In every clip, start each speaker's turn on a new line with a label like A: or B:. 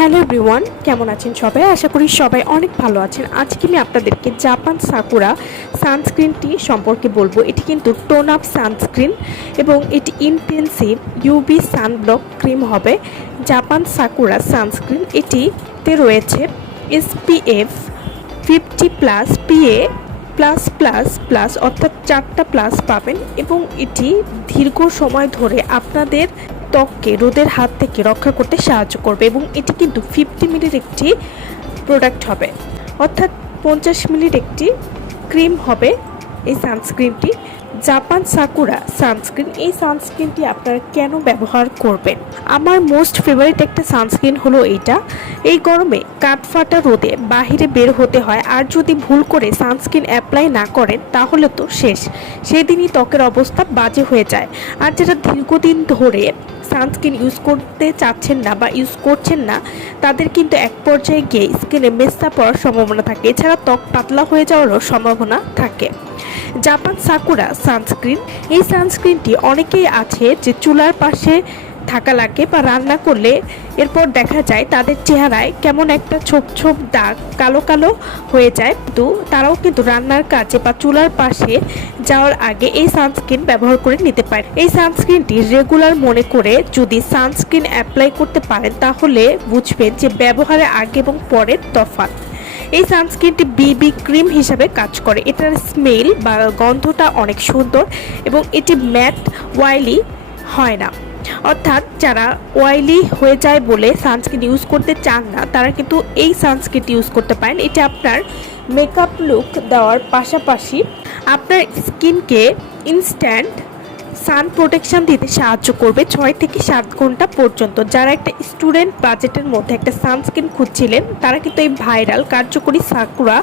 A: Hello everyone, কেমন আছেন সবাই? আশা করি সবাই অনেক ভালো আছেন। আজকে আমি আপনাদেরকে জাপান সাকুরা সানস্ক্রিনটি সম্পর্কে বলব। এটি কিন্তু টোন আপ সানস্ক্রিন এবং এটি ইনটেনসিভ ইউবি সানব্লক ক্রিম হবে। জাপান সাকুরা সানস্ক্রিন, এটিতে রয়েছে SPF fifty plus, PA plus plus plus, অর্থাৎ চারটা প্লাস পাবেন এবং এটি দীর্ঘ সময় ধরে আপনাদের ত্বককে রোদের হাত থেকে রক্ষা করতে সাহায্য করবে এবং এটি কিন্তু ফিফটি মিলির একটি প্রোডাক্ট হবে। অর্থাৎ পঞ্চাশ মিলির একটি ক্রিম হবে এই সানস্ক্রিনটি জাপান সাকুরা সানস্ক্রিন এই সানস্ক্রিনটি আপনারা কেন ব্যবহার করবেন? আমার মোস্ট ফেভারিট একটা সানস্ক্রিন হলো এইটা। এই গরমে কাঠফাটা রোদে বাহিরে বের হতে হয়। আর যদি ভুল করে সানস্ক্রিন অ্যাপ্লাই না করেন, তাহলে তো শেষ। সেদিনই ত্বকের অবস্থা বাজে হয়ে যায়। আর যেটা দীর্ঘদিন ধরে সানস্ক্রিন ইউজ করতে চাচ্ছেন না বা ইউজ করছেন না, তাদের কিন্তু এক পর্যায়ে গিয়ে স্কিনে মেস্তা পড়ার সম্ভাবনা থাকে। এছাড়া ত্বক পাতলা হয়ে যাওয়ারও সম্ভাবনা থাকে। Japan Sakura sunscreen. এই সানস্ক্রিনটি অনেকেই আছে যে চুলার পাশে থাকা লাগে বা রান্না করলে এরপর দেখা যায় তাদের চেহারায় কেমন একটা ছোপ ছোপ দাগ কালো কালো হয়ে যায়। কিন্তু তারাও কিন্তু রান্নার কাজে বা চুলার পাশে যাওয়ার আগে এই সানস্ক্রিন ব্যবহার করে নিতে পারে। এই সানস্ক্রিনটি রেগুলার মনে করে যদি সানস্ক্রিন অ্যাপ্লাই করতে পারেন, তাহলে বুঝবেন যে ব্যবহারের আগে এবং পরের তফাৎ। এই সানস্ক্রিনটি বিবি ক্রিম হিসাবে কাজ করে। এটার স্মেল বা গন্ধটা অনেক সুন্দর এবং এটি ম্যাট ওয়াইলি হয় না। অর্থাৎ যারা অয়েলি হয়ে যায় বলে সানস্ক্রিন ইউজ করতে চান না, তারা কিন্তু এই সানস্ক্রিনটি ইউজ করতে পারেন। এটা আপনার মেকআপ লুক দেওয়ার পাশাপাশি আপনার স্কিনকে ইনস্ট্যান্ট সান প্রোটেকশন দিতে সাহায্য করবে ছয় থেকে সাত ঘণ্টা পর্যন্ত। যারা একটা স্টুডেন্ট বাজেটের মধ্যে একটা সানস্ক্রিন খুঁজছিলেন, তারা কিন্তু এই ভাইরাল কার্যকরী সাকুরা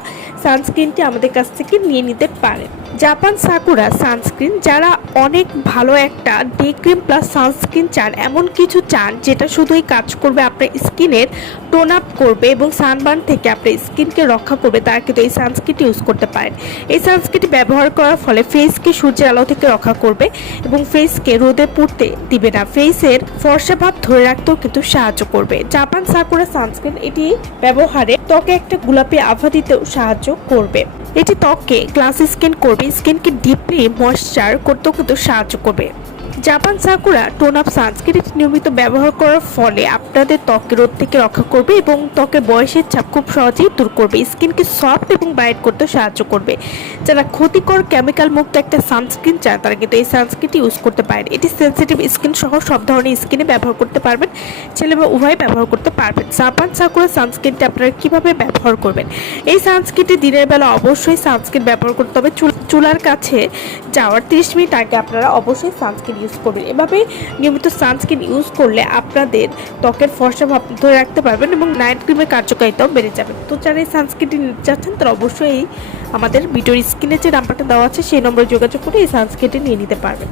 A: সানস্ক্রিনটি আমাদের কাছ থেকে নিয়ে নিতে পারেন। জাপান সাকুরা সানস্ক্রিন, যারা অনেক ভালো একটা ডে ক্রিম প্লাস সানস্ক্রিন চান, এমন কিছু চান যেটা শুধুই কাজ করবে আপনার স্কিনের টোন আপ করবে এবং সানবার্ন থেকে আপনার স্কিনকে রক্ষা করবে, তারা কিন্তু এই সানস্ক্রিনটি ইউজ করতে পারেন। এই সানস্ক্রিনটি ব্যবহার করার ফলে ফেসকে সূর্যের আলো থেকে রক্ষা করবে এবং ফেসকে রোদে পুড়তে দিবে না। ফেসের ফর্সা ভাব ধরে রাখতেও কিন্তু সাহায্য করবে। জাপান সাকুরা সানস্ক্রিন এটি ব্যবহারে ত্বকে একটা গোলাপি আভা দিতেও সাহায্য করবে। এটি ত্বককে গ্লাস স্কিন, করবে স্কিনকে ডিপলি ময়শ্চার করতেও কিন্তু সাহায্য করবে। Japan Sakura tone up sunscreen নিয়মিত ব্যবহার করার ফলে আপনাদের ত্বকে রোদ থেকে রক্ষা করবে এবং ত্বকের বয়সের ছাপ খুব সহজেই দূর করবে। স্কিনকে সফট এবং ব্রাইট করতে সাহায্য করবে। যারা ক্ষতিকর কেমিক্যাল মুক্ত একটা সানস্ক্রিন চায় তারা কিন্তু এই সানস্ক্রিনটি ইউজ করতে পারেন। এটি সেন্সিটিভ স্কিন সহ সব ধরনের স্কিনে ব্যবহার করতে পারবেন। ছেলে বা উভয় ব্যবহার করতে পারবেন। জাপান সাকুরা সানস্ক্রিনটি আপনারা কীভাবে ব্যবহার করবেন? এই সানস্ক্রিনটি দিনের বেলা অবশ্যই সানস্ক্রিন ব্যবহার করতে হবে। চুল- চুলার কাছে যাওয়ার 30 মিনিট আগে আপনারা অবশ্যই সানস্ক্রিন ইউজ করবেন। এভাবে নিয়মিত সানস্ক্রিন ইউজ করলে আপনাদের ত্বকের ফর্সা ভাব ধরে রাখতে পারবেন এবং নাইট ক্রিমের কার্যকারিতাও বেড়ে যাবে। তো যারা এই সানস্ক্রিনটি নিতে চাচ্ছেন, তারা অবশ্যই আমাদের ভিডিওর স্ক্রিনে যে নাম্বারটা দেওয়া আছে, সেই নম্বরে যোগাযোগ করে এই সানস্ক্রিনটি নিয়ে নিতে পারবেন।